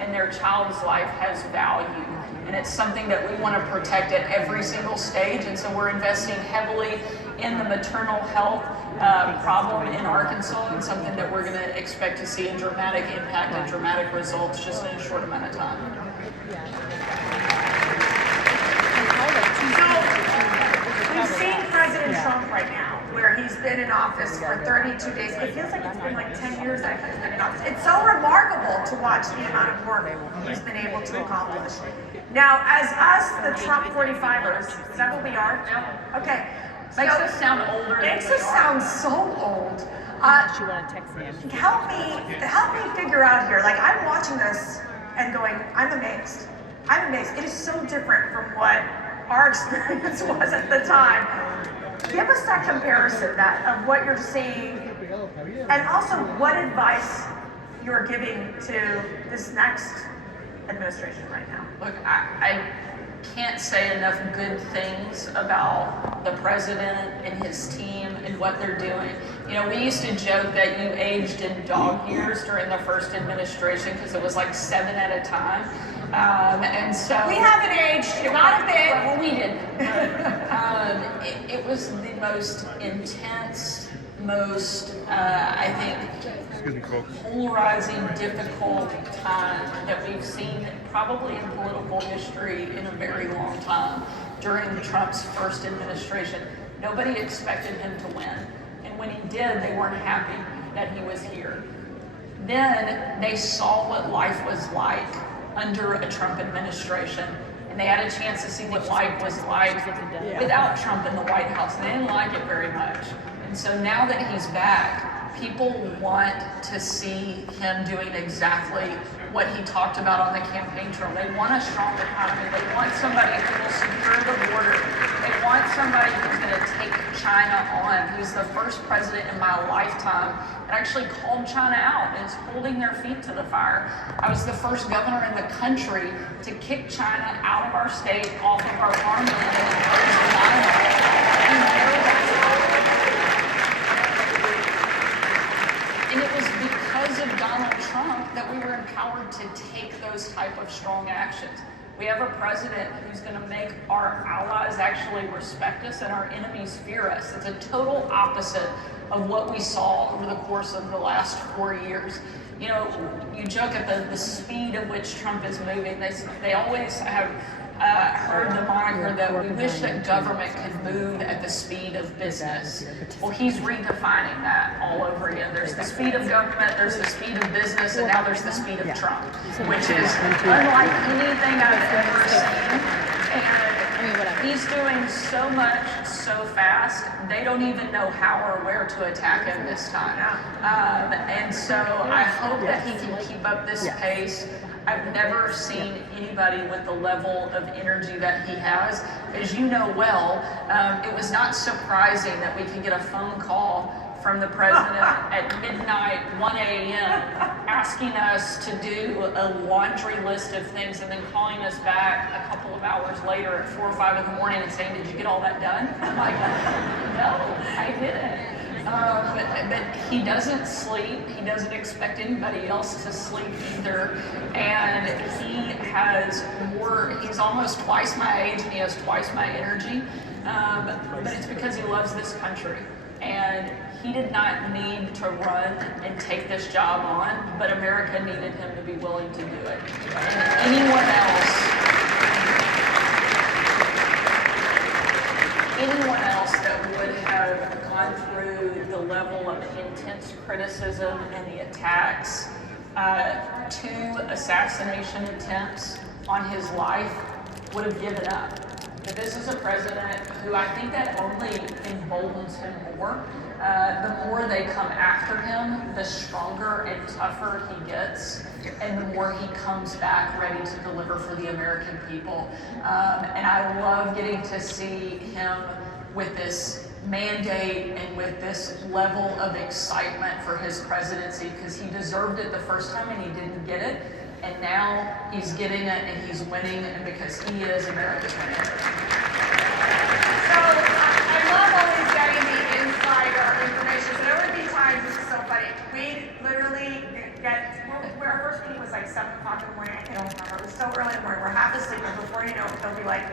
and their child's life has value. And it's something that we want to protect at every single stage. And so we're investing heavily in the maternal health problem in Arkansas, and something that we're going to expect to see a dramatic impact and dramatic results just in a short amount of time. So we've seen President Trump right now, where he's been in office for 32 days. It feels like it's been like 10 years that he's been in office. It's so remarkable to watch the amount of work he's been able to accomplish. Now, as us, the Trump 45ers, is that what we are? Yeah. Okay. Makes us sound older. Makes us sound so old. She wanted to text me. Help me figure out here. Like, I'm watching this and going, I'm amazed. I'm amazed. It is so different from what our experience was at the time. Give us that comparison of what you're seeing, and also what advice you're giving to this next administration right now. Look, I can't say enough good things about the president and his team and what they're doing. You know, we used to joke that you aged in dog years during the first administration because it was like 7 at a time. And so we haven't aged, not a bit. Well, we didn't. It was the most intense, most, I think, polarizing, difficult time that we've seen probably in political history in a very long time during Trump's first administration. Nobody expected him to win. And when he did, they weren't happy that he was here. Then they saw what life was like under a Trump administration, and they had a chance to see what life was like without Trump in the White House. They didn't like it very much. And so now that he's back, people want to see him doing exactly what he talked about on the campaign trail. They want a strong economy. They want somebody who will secure the border. They want somebody who's going to take China on. He's the first president in my lifetime that actually called China out and is holding their feet to the fire. I was the first governor in the country to kick China out of our state, off of our farmland, and impose embargo. And it was because of Donald Trump that we were empowered to take those type of strong actions. We have a president who's going to make our allies actually respect us and our enemies fear us. It's a total opposite of what we saw over the course of the last 4 years. You know, you joke at the speed at which Trump is moving. They always have heard the moniker that we wish that government could move at the speed of business. Well, he's redefining that all over again. There's the speed of government, there's the speed of business, and now there's the speed of Trump, which is unlike anything I've ever seen. And he's doing so much so fast, they don't even know how or where to attack him this time. And so I hope that he can keep up this pace. I've never seen anybody with the level of energy that he has. As you know well, it was not surprising that we could get a phone call from the president at midnight, 1 a.m., asking us to do a laundry list of things and then calling us back a couple of hours later at 4 or 5 in the morning and saying, "Did you get all that done?" I'm like, "No, I didn't." But he doesn't sleep. He doesn't expect anybody else to sleep either. And he has he's almost twice my age and he has twice my energy. But it's because he loves this country. And he did not need to run and take this job on, but America needed him to be willing to do it. And anyone else that would have gone through the level of intense criticism and the attacks, 2 assassination attempts on his life, would have given up. But this is a president who I think that only emboldens him more. The more they come after him, the stronger and tougher he gets, and the more he comes back ready to deliver for the American people. And I love getting to see him with this mandate and with this level of excitement for his presidency, because he deserved it the first time and he didn't get it. And now he's getting it and he's winning, and because he is America's winner. So I love always getting the insider information. So there would be times, this is so funny, we literally get, where our first meeting was like 7 o'clock in the morning, I don't remember, it was so early in the morning, we're half asleep, and before you know it, they'll be like,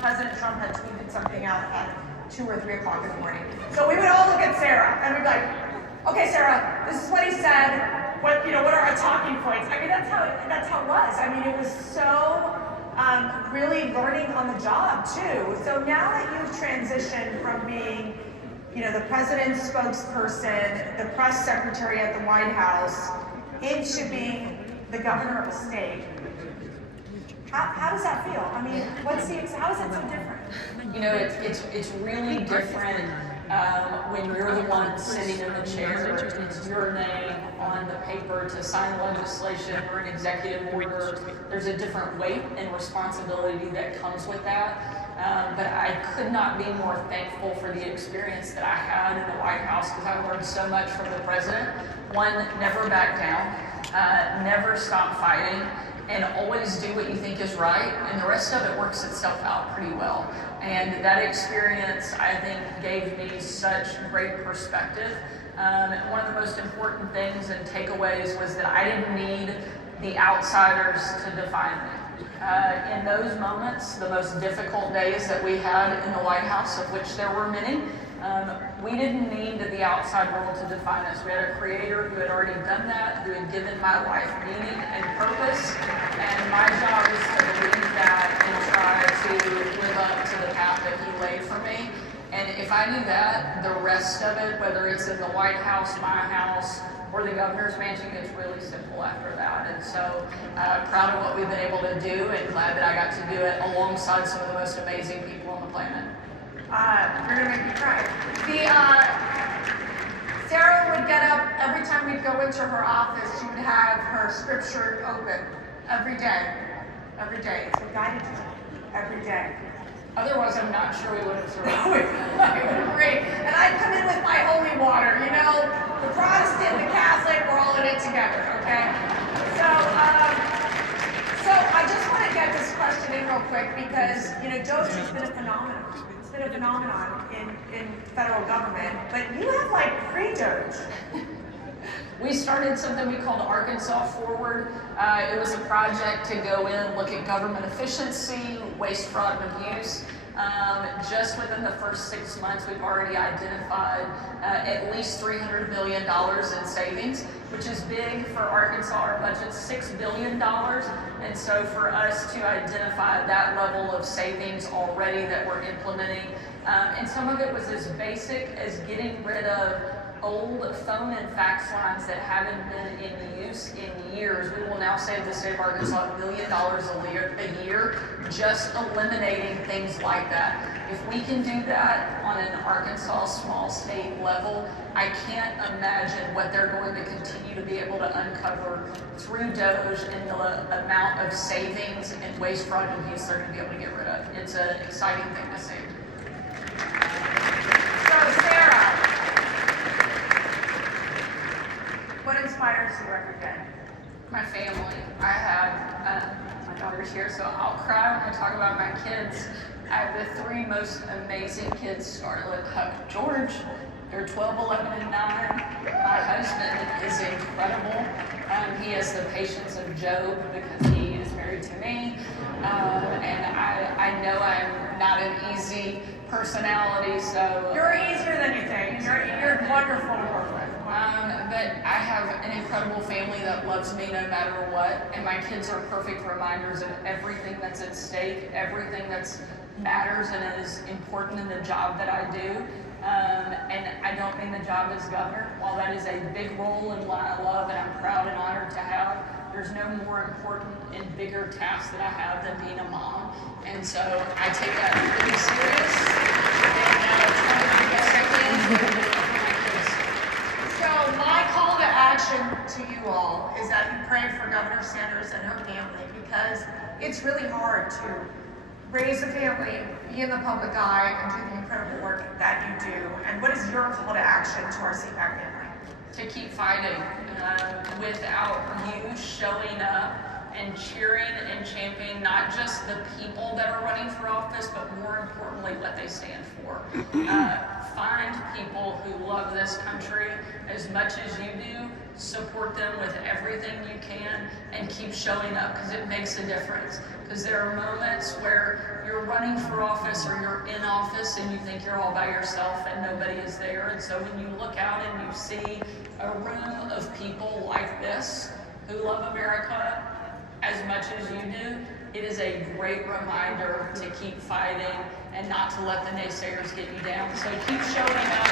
President Trump had tweeted something out at 2 or 3 o'clock in the morning. So we would all look at Sarah, and we'd be like, okay, Sarah, this is what he said, what are our talking points? I mean, that's how it was. I mean, it was so really learning on the job, too. So now that you've transitioned from being the president's spokesperson, the press secretary at the White House, into being the governor of a state, how does that feel? I mean, how is it so different? It's really different when you're the one sitting in the chair. It's your name on the paper to sign legislation or an executive order. There's a different weight and responsibility that comes with that. But I could not be more thankful for the experience that I had in the White House, because I learned so much from the president. One, never back down, never stop fighting, and always do what you think is right, and the rest of it works itself out pretty well. And that experience, I think, gave me such great perspective. One of the most important things and takeaways was that I didn't need the outsiders to define me. In those moments, the most difficult days that we had in the White House, of which there were many, we didn't need the outside world to define us. We had a creator who had already done that, who had given my life meaning and purpose, and my job is to believe that and try to live up to the path that he laid for me. And if I do that, the rest of it, whether it's in the White House, my house, or the governor's mansion, gets really simple after that. And so proud of what we've been able to do, and glad that I got to do it alongside some of the most amazing people on the planet. You're gonna make me cry. Sarah would get up every time we'd go into her office. She would have her scripture open every day. Every day. It's what guided you every day. Otherwise, I'm not sure we would have survived. I would agree. And I'd come in with my holy water. The Protestant, the Catholic, we're all in it together. Okay. So I just want to get this question in real quick, because Doge has been a phenomenon. It's been a phenomenon in federal government, but you have like pre-Doge. We started something we called Arkansas Forward. It was a project to go in and look at government efficiency, waste, fraud, and abuse. Just within the first 6 months, we've already identified at least $300 billion in savings, which is big for Arkansas. Our budget's $6 billion. And so for us to identify that level of savings already that we're implementing, and some of it was as basic as getting rid of old phone and fax lines that haven't been in use in years. We will now save the state of Arkansas $1 million a year, just eliminating things like that. If we can do that on an Arkansas small state level, I can't imagine what they're going to continue to be able to uncover through Doge and the amount of savings and waste, fraud, and abuse they're going to be able to get rid of. It's an exciting thing to see. So Sarah, what inspires you every day? My family. I have my daughter's here, so I'll cry when I talk about my kids. I have the 3 most amazing kids, starting with Huck George. They're 12, 11, and 9. My husband is incredible. He has the patience of Job because he is married to me. And I know I'm not an easy personality, so... You're easier than you think. You're wonderful to work with. But I have an incredible family that loves me no matter what, and my kids are perfect reminders of everything that's at stake, everything that matters and is important in the job that I do. And I don't mean the job as governor. While that is a big role and one I love and I'm proud and honored to have, there's no more important and bigger task that I have than being a mom. And so I take that pretty serious. So my call to action to you all is that you pray for Governor Sanders and her family, because it's really hard to raise a family, be in the public eye, and do the incredible work that you do. And what is your call to action to our CPAC family? To keep fighting. Without you showing up and cheering and championing not just the people that are running for office, but more importantly, what they stand for. find people who love this country as much as you do, support them with everything you can, and keep showing up, because it makes a difference. Because there are moments where you're running for office or you're in office and you think you're all by yourself and nobody is there. And so when you look out and you see a room of people like this who love America as much as you do, it is a great reminder to keep fighting and not to let the naysayers get you down. So keep showing up.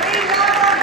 We love